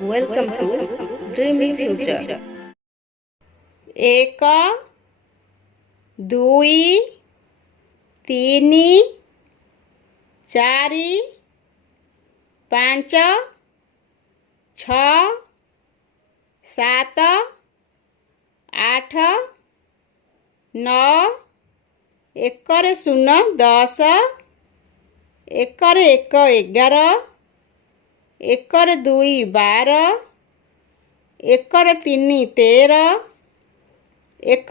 Welcome to Dreamy Future. 1 2 3 4 5 6 7 8 9 1 0 10 1 1 11 1 2 12 1 3 13 1 4 14 1 5 15 1 6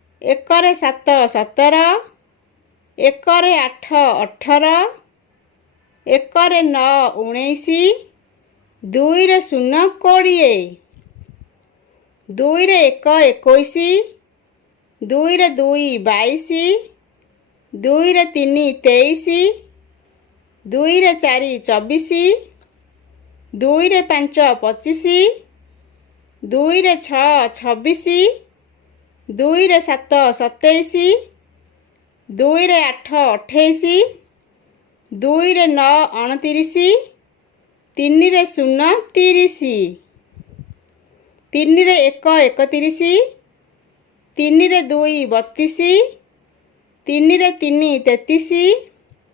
16 1 7 17 1 8 18 1 9 19 2 0 20 2 1 21 2 2 22 2 3 23 2 4 24 2 5 25 2 6 26 2 7 27 2 8 28 2 9 29 3 0 30 3 1 31 3 2 32 3 3 33 3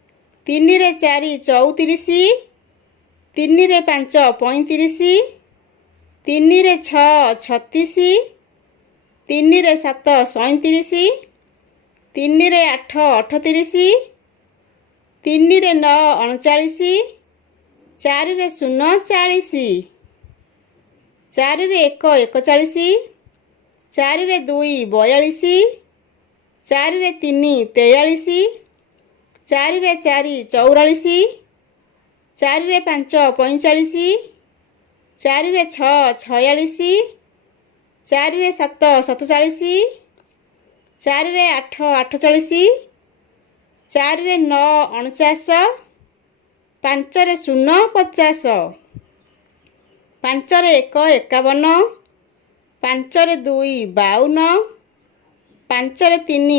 4 34 3 5 35 3 6 36 3 7 37 3 8 38 3 9 39 4 0 40 4 1 41 4 2 42 4 3 43 4 4 44 4 5 45 4 6 46 4 7 47 4 8 48 4 9 49 5 0 50 5 1 51 5 2 52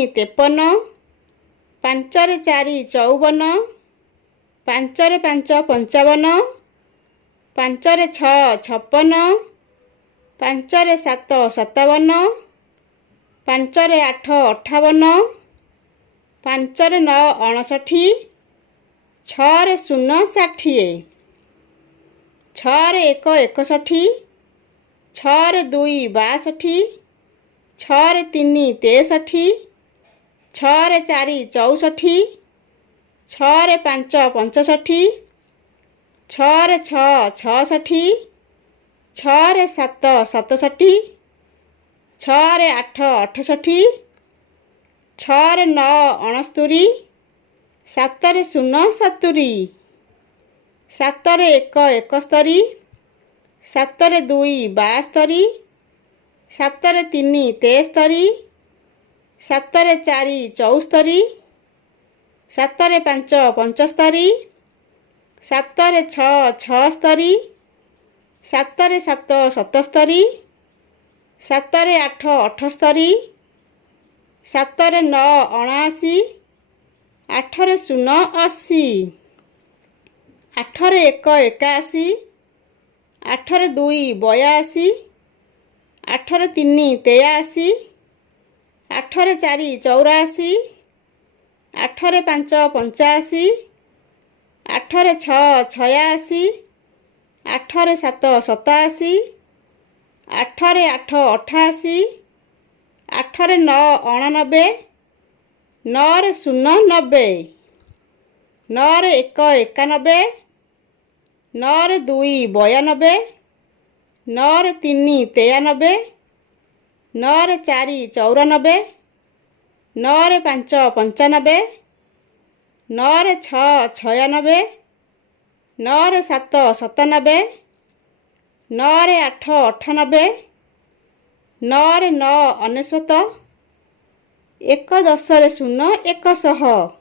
5 3 53 5 4 54 5 5 55 5 6 56 5 7 57 5 8 58 5 9 59 6 0 60 6 1 61 6 2 62 6 3 63 6 4 64 6 5 65 6 6 66 6 7 67 6 8 68 6 9 69 7 0 70 7 1 71 7 2 62 7 3 63 7 4 74 7 5 75 7 6 76 7 7 77 7 8 78 7 9 79 8 0 80 8 1 81 8 2 82 8 3 83 8 4 84 8 5 85 8 6 86 8 7 87 8 8 88 8 9 89 9 0 90 9 1 91 9 2 92 9 3 93 9 4 94 9 5 95 9 6 96 9 7 97 9 8 98 9 9 ଅନେଶ୍ୱତ 1 10 0 100